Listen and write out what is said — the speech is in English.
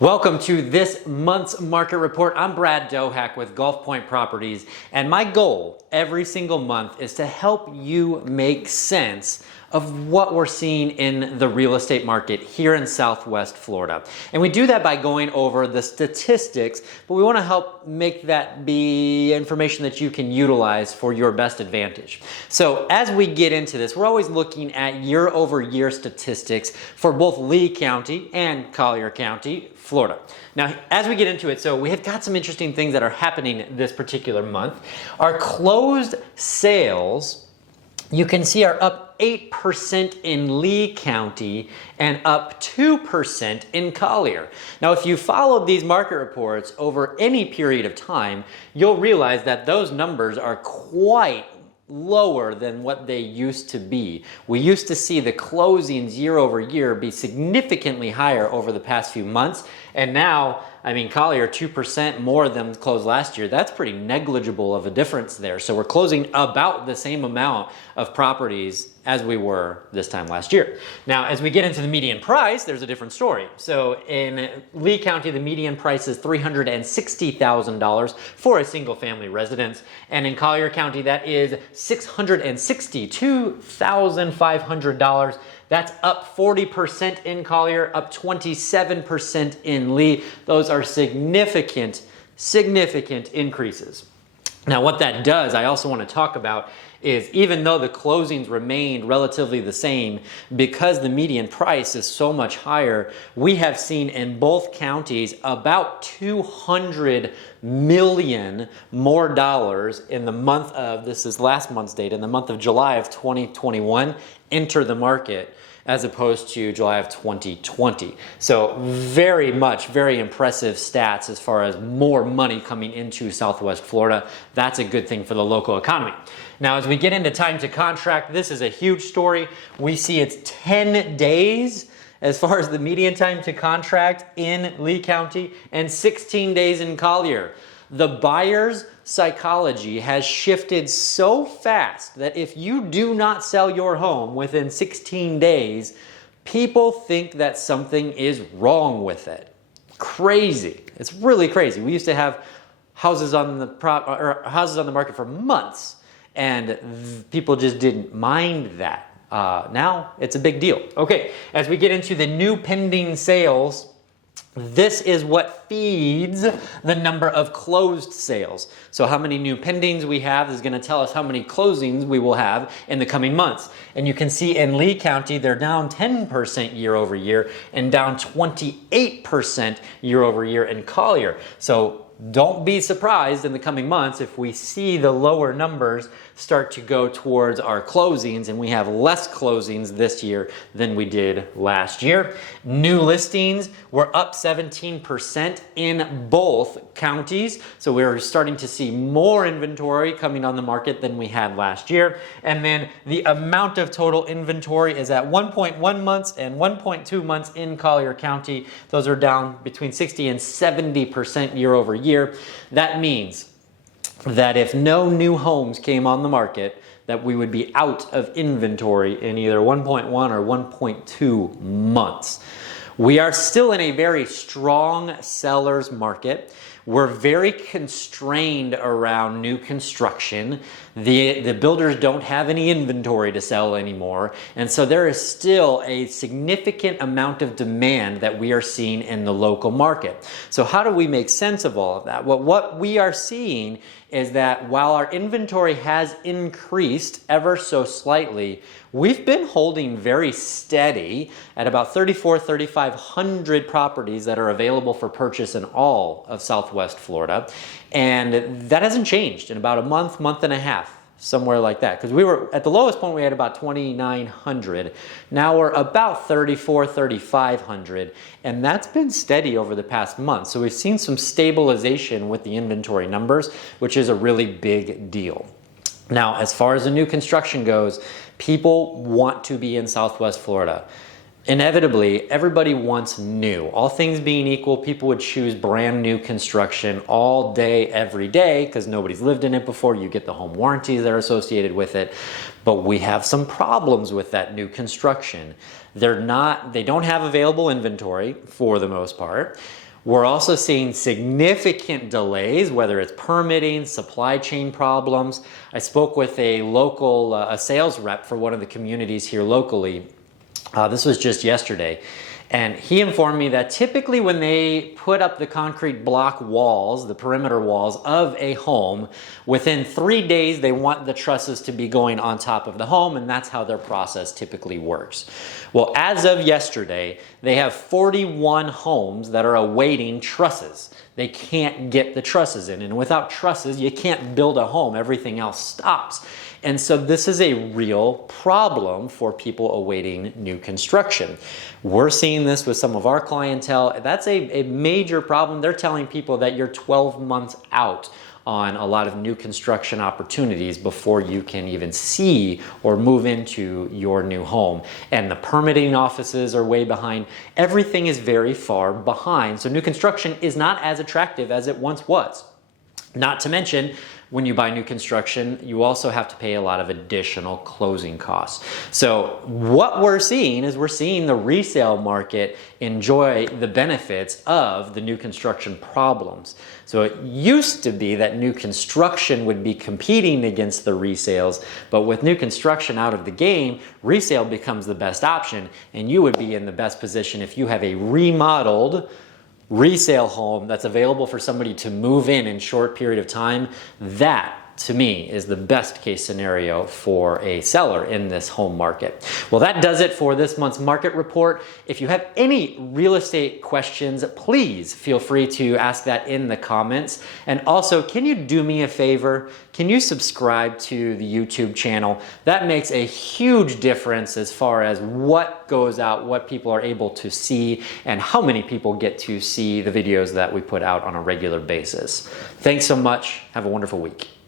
Welcome to this month's market report. I'm Brad Dohak with Gulf Point Properties, and my goal every single month is to help you make sense of what we're seeing in the real estate market here in Southwest Florida. And we do that by going over the statistics, but we want to help make that be information that you can utilize for your best advantage. So as we get into this, we're always looking at year-over-year statistics for both Lee County and Collier County, Florida. Now, as we get into it, so we have got some interesting things that are happening this particular month. Our closed sales, you can see, are up 8% in Lee County and up 2% in Collier. Now, if you followed these market reports over any period of time, you'll realize that those numbers are quite lower than what they used to be. We used to see the closings year over year be significantly higher over the past few months, and now, I mean, Collier 2% more than closed last year. That's pretty negligible of a difference there. So we're closing about the same amount of properties as we were this time last year. Now, as we get into the median price, there's a different story. So in Lee County, the median price is $360,000 for a single family residence. And in Collier County, that is $662,500. That's up 40% in Collier, up 27% in Lee. Those are significant increases. Now, what that does, I also want to talk about, is even though the closings remained relatively the same, because the median price is so much higher, we have seen in both counties about $200 million more dollars in the month of, this is last month's data, in the month of July of 2021 enter the market, as opposed to July of 2020. So very impressive stats as far as more money coming into Southwest Florida. That's a good thing for the local economy. Now, as we get into time to contract, this is a huge story. We see it's 10 days as far as the median time to contract in Lee County and 16 days in Collier. The buyer's psychology has shifted so fast that if you do not sell your home within 16 days, people think that something is wrong with it. Crazy. It's really crazy. We used to have houses on the market for months, and people just didn't mind that. Now it's a big deal. Okay, as we get into the new pending sales, this is what feeds the number of closed sales. So how many new pendings we have is going to tell us how many closings we will have in the coming months. And you can see in Lee County, they're down 10% year over year and down 28% year over year in Collier. So don't be surprised in the coming months if we see the lower numbers start to go towards our closings, and we have less closings this year than we did last year. New listings were up 17% in both counties, so we're starting to see more inventory coming on the market than we had last year. And then the amount of total inventory is at 1.1 months and 1.2 months in Collier County. Those are down between 60 and 70% year over year. That means that if no new homes came on the market, that we would be out of inventory in either 1.1 or 1.2 months. We are still in a very strong seller's market. We're very constrained around new construction. The builders don't have any inventory to sell anymore. And so there is still a significant amount of demand that we are seeing in the local market. So how do we make sense of all of that? Well, what we are seeing is that while our inventory has increased ever so slightly, we've been holding very steady at about 3,500 properties that are available for purchase in all of Southwest Florida. And that hasn't changed in about a month and a half, somewhere like that. Because we were at the lowest point, we had about 2,900. Now we're about 3,500. And that's been steady over the past month. So we've seen some stabilization with the inventory numbers, which is a really big deal. Now, as far as the new construction goes, people want to be in Southwest Florida. Inevitably, everybody wants new. All things being equal, people would choose brand new construction all day, every day, because nobody's lived in it before. You get the home warranties that are associated with it. But we have some problems with that new construction. They don't have available inventory for the most part. We're also seeing significant delays, whether it's permitting, supply chain problems. I spoke with a local a sales rep for one of the communities here locally. This was just yesterday. And he informed me that typically when they put up the concrete block walls, the perimeter walls of a home, within 3 days they want the trusses to be going on top of the home, and that's how their process typically works. Well, as of yesterday, they have 41 homes that are awaiting trusses. They can't get the trusses in, and without trusses, you can't build a home. Everything else stops. And so this is a real problem for people awaiting new construction. We're seeing this with some of our clientele. That's a major problem. They're telling people that you're 12 months out on a lot of new construction opportunities before you can even see or move into your new home. And the permitting offices are way behind. Everything is very far behind. So new construction is not as attractive as it once was. Not to mention, when you buy new construction, you also have to pay a lot of additional closing costs. So what we're seeing is we're seeing the resale market enjoy the benefits of the new construction problems. So it used to be that new construction would be competing against the resales, but with new construction out of the game, resale becomes the best option, and you would be in the best position if you have a remodeled resale home that's available for somebody to move in short period of time. That, to me, is the best case scenario for a seller in this home market. Well, that does it for this month's market report. If you have any real estate questions, please feel free to ask that in the comments. And also, can you do me a favor? Can you subscribe to the YouTube channel? That makes a huge difference as far as what goes out, what people are able to see, and how many people get to see the videos that we put out on a regular basis. Thanks so much. Have a wonderful week.